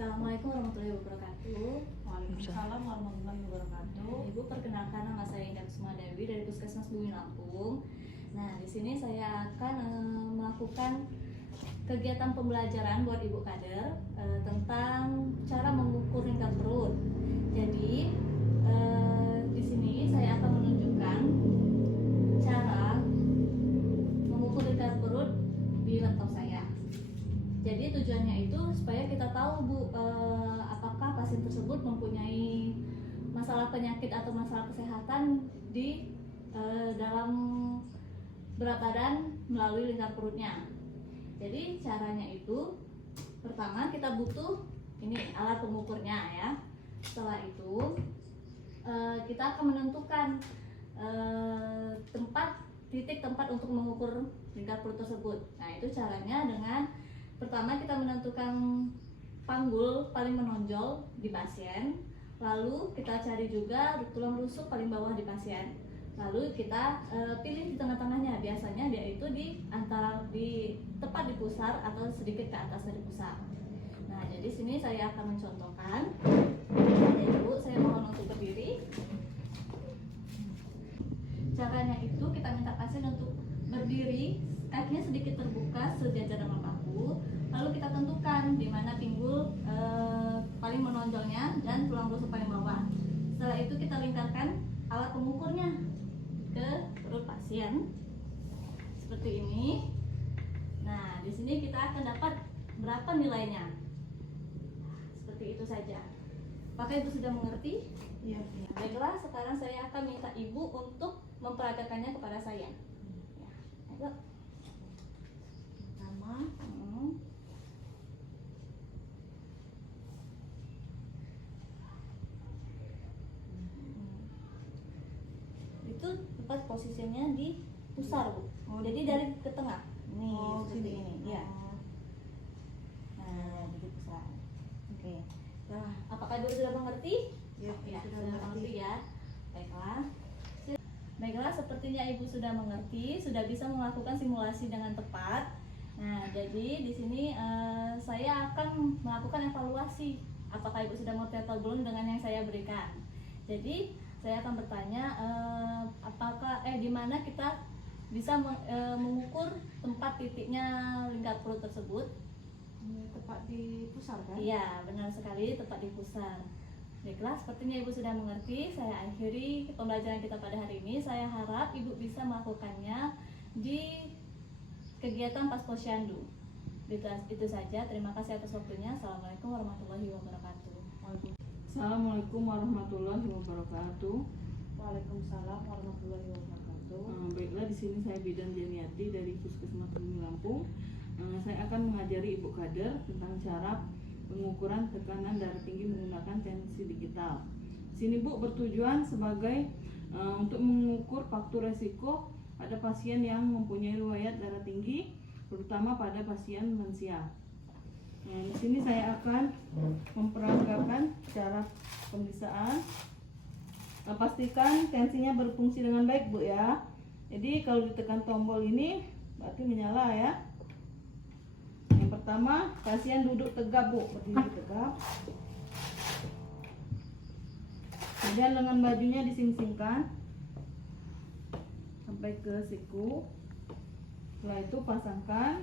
Assalamualaikum warahmatullahi wabarakatuh. Waalaikumsalam warahmatullahi wabarakatuh. Ibu, perkenalkan nama saya Indah Kusuma Dewi dari Puskesmas Bumi Lampung. Nah, di sini saya akan melakukan kegiatan pembelajaran buat ibu kader tentang cara mengukur lingkar perut. Jadi di sini saya akan menunjukkan cara mengukur lingkar perut di laptop saya. Jadi tujuannya itu supaya kita tahu Bu, apakah pasien tersebut mempunyai masalah penyakit atau masalah kesehatan di dalam berat badan melalui lingkar perutnya. Jadi caranya itu pertama kita butuh ini alat pengukurnya ya. Setelah itu kita akan menentukan titik tempat untuk mengukur lingkar perut tersebut. Nah, itu caranya dengan pertama kita menentukan panggul paling menonjol di pasien, lalu kita cari juga tulang rusuk paling bawah di pasien, lalu kita pilih di tengah-tengahnya. Biasanya dia itu tepat di pusar atau sedikit ke atas dari pusar. Nah, jadi sini saya akan mencontohkan. Ibu, saya mohon untuk berdiri. Caranya itu kita minta pasien untuk berdiri, kakinya sedikit terbuka sejajar dengan bahu, lalu kita tentukan di mana pinggul paling menonjolnya dan tulang rusuk paling bawah. Setelah itu kita lingkarkan alat pengukurnya ke perut pasien seperti ini. Nah, di sini kita akan dapat berapa nilainya. Seperti itu saja. Apakah ibu sudah mengerti? Iya. Baiklah, sekarang saya akan minta ibu untuk memperagakannya kepada saya. Ya, ayo. Pertama, itu tepat posisinya di pusar Bu. Jadi dari ke tengah. Nih, seperti ini. Ya. Nah, jadi pusar. Oke. Nah, apakah ibu sudah mengerti? ya, Ya, sudah sudah mengerti ya. Baiklah. Baiklah, sepertinya ibu sudah mengerti, sudah bisa melakukan simulasi dengan tepat. Nah, jadi di sini saya akan melakukan evaluasi apakah ibu sudah mengerti atau belum dengan yang saya berikan. Jadi saya akan bertanya di mana kita bisa mengukur tempat titiknya lingkar perut tersebut. tepat di pusar kan? Iya, benar sekali, tepat di pusar. Baiklah, sepertinya ibu sudah mengerti. Saya akhiri pembelajaran kita pada hari ini. Saya harap ibu bisa melakukannya di kegiatan Pasposyandu. Itu saja. Terima kasih atas waktunya. Assalamualaikum warahmatullahi wabarakatuh. Assalamualaikum warahmatullahi wabarakatuh. Waalaikumsalam warahmatullahi wabarakatuh. Baiklah, di sini saya Bidan Janiati dari Puskesmas Bumi Lampung. Saya akan mengajari ibu kader tentang cara pengukuran tekanan darah tinggi menggunakan tensi digital. Sini Bu bertujuan sebagai untuk mengukur faktor resiko pada pasien yang mempunyai riwayat darah tinggi, terutama pada pasien lansia. Di sini saya akan memperagakan cara pemeriksaan. Pastikan tensinya berfungsi dengan baik Bu ya. Jadi kalau ditekan tombol ini berarti menyala ya. Yang pertama, pasien duduk tegap Bu, berdiri tegap. Kemudian lengan bajunya dising-singkan sampai ke siku. Setelah itu pasangkan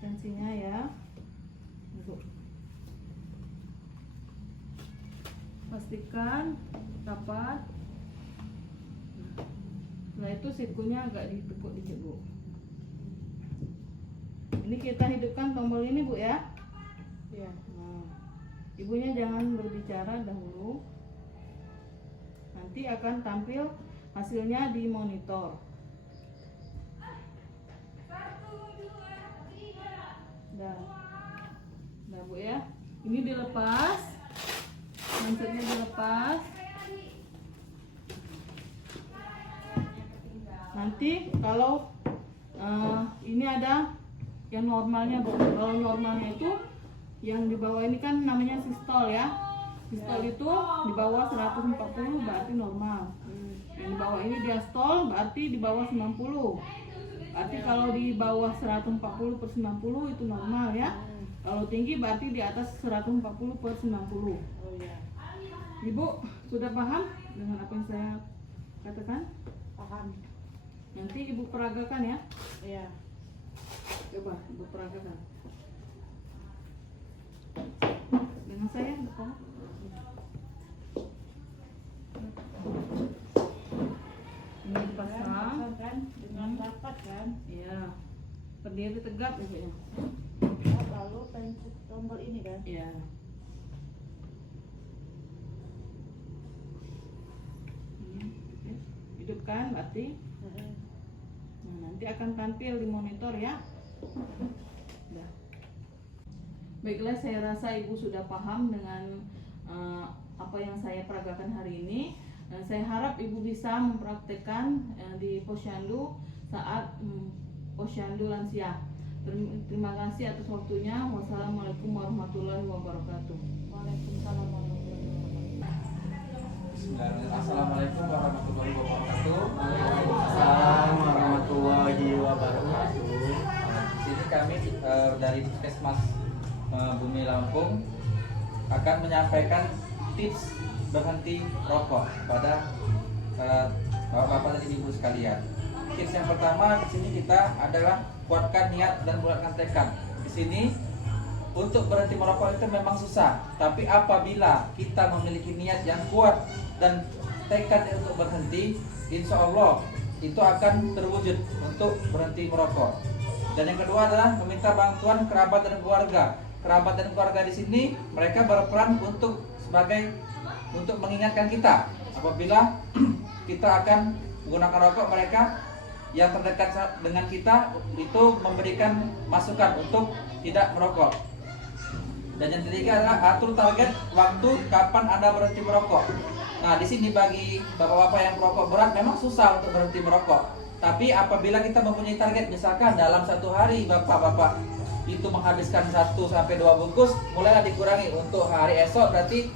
tensinya ya. Pastikan rapat. Setelah itu sikunya agak ditekuk dikit Bu. Ini kita hidupkan tombol ini Bu ya. Ya. Nah, ibunya jangan berbicara dahulu. Nanti akan tampil hasilnya di monitor. Dah Bu ya. Ini dilepas. Mansetnya dilepas. Nanti kalau ini ada yang normalnya Bu. Kalau normalnya itu yang di bawah ini kan namanya sistol ya. Sistol itu di bawah 140 berarti normal. Yang di bawah ini diastol berarti di bawah 90. Berarti kalau di bawah 140/90 itu normal ya. Kalau tinggi berarti di atas 140/90. Oh iya. Ibu sudah paham dengan apa yang saya katakan? Paham. Nanti ibu peragakan ya. Iya. Coba ibu peragakan. Dengan saya paham? Ini dipasang. Pasang kan dengan rapat kan. Iya. Berdiri tegap ibu ya. Lalu pencet tombol ini kan. Iya. Ini, oke. Hidupkan berarti. Nah, nanti akan tampil di monitor ya. Udah. Baiklah, saya rasa ibu sudah paham dengan apa yang saya peragakan hari ini. Saya harap ibu bisa mempraktekkan di posyandu saat posyandu lansia. Terima kasih atas waktunya. Wassalamualaikum warahmatullahi wabarakatuh. Waalaikumsalam warahmatullahi wabarakatuh. Assalamualaikum warahmatullahi wabarakatuh. Assalamualaikum warahmatullahi wabarakatuh. Di sini kami dari Puskesmas Bumi Lampung akan menyampaikan tips berhenti rokok pada bapak-bapak dan ibu sekalian. Tips yang pertama di sini kita adalah kuatkan niat dan bulatkan tekad. Di sini untuk berhenti merokok itu memang susah, tapi apabila kita memiliki niat yang kuat dan tekad untuk berhenti, insya Allah itu akan terwujud untuk berhenti merokok. Dan yang kedua adalah meminta bantuan kerabat dan keluarga. Kerabat dan keluarga di sini mereka berperan untuk mengingatkan kita apabila kita akan menggunakan rokok. Mereka yang terdekat dengan kita itu memberikan masukan untuk tidak merokok. Dan yang ketiga adalah atur target waktu kapan Anda berhenti merokok. Nah, di sini bagi bapak-bapak yang merokok berat memang susah untuk berhenti merokok. Tapi apabila kita mempunyai target, misalkan dalam satu hari bapak-bapak itu menghabiskan 1-2 bungkus, mulailah dikurangi. Untuk hari esok berarti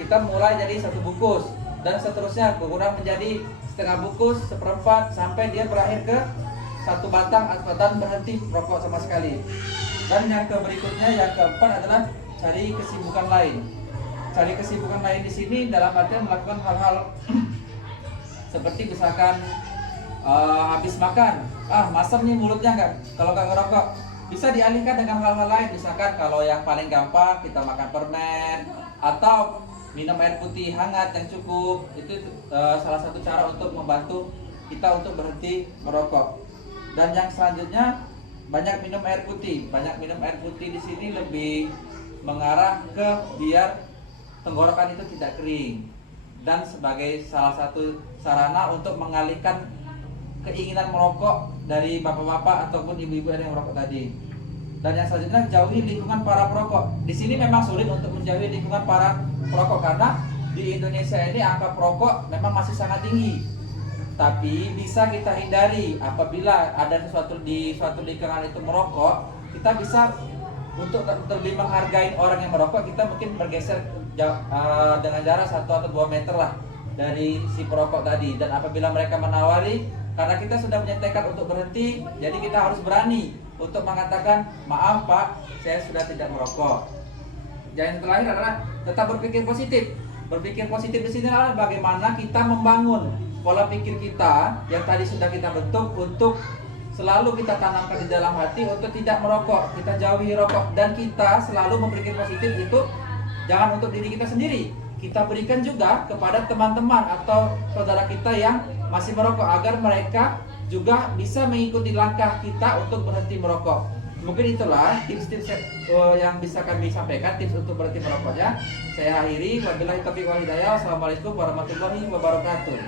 kita mulai jadi 1 bungkus dan seterusnya berkurang menjadi setengah bungkus, 1/4 sampai dia berakhir ke 1 batang dan berhenti merokok sama sekali. Dan yang berikutnya, yang keempat adalah cari kesibukan lain. Cari kesibukan lain di sini dalam artian melakukan hal-hal seperti misalkan habis makan, masam nih mulutnya kan, kalau nggak ngerokok bisa dialihkan dengan hal-hal lain. Misalkan kalau yang paling gampang kita makan permen atau minum air putih hangat yang cukup. Itu salah satu cara untuk membantu kita untuk berhenti merokok. Dan yang selanjutnya, banyak minum air putih. Banyak minum air putih di sini lebih mengarah ke biar tenggorokan itu tidak kering, dan sebagai salah satu sarana untuk mengalihkan keinginan merokok dari bapak-bapak ataupun ibu-ibu yang merokok tadi. Dan yang selanjutnya, jauhi lingkungan para perokok. Di sini memang sulit untuk menjauhi lingkungan para perokok karena di Indonesia ini angka perokok memang masih sangat tinggi. Tapi bisa kita hindari apabila ada sesuatu di suatu lingkungan itu merokok, kita bisa untuk lebih menghargai orang yang merokok, kita mungkin bergeser dengan jarak 1 atau 2 meter lah dari si perokok tadi. Dan apabila mereka menawari, karena kita sudah punya tekad untuk berhenti, jadi kita harus berani untuk mengatakan, maaf Pak, saya sudah tidak merokok. Dan yang terakhir adalah tetap berpikir positif. Berpikir positif di sini adalah bagaimana kita membangun pola pikir kita yang tadi sudah kita bentuk untuk selalu kita tanamkan di dalam hati untuk tidak merokok. Kita jauhi rokok dan kita selalu berpikir positif itu jangan untuk diri kita sendiri. Kita berikan juga kepada teman-teman atau saudara kita yang masih merokok agar mereka juga bisa mengikuti langkah kita untuk berhenti merokok. Mungkin itulah tips-tips yang bisa kami sampaikan, tips untuk berhenti merokoknya. Saya akhiri, wabillahi taufiq wal hidayah. Wassalamualaikum warahmatullahi wabarakatuh.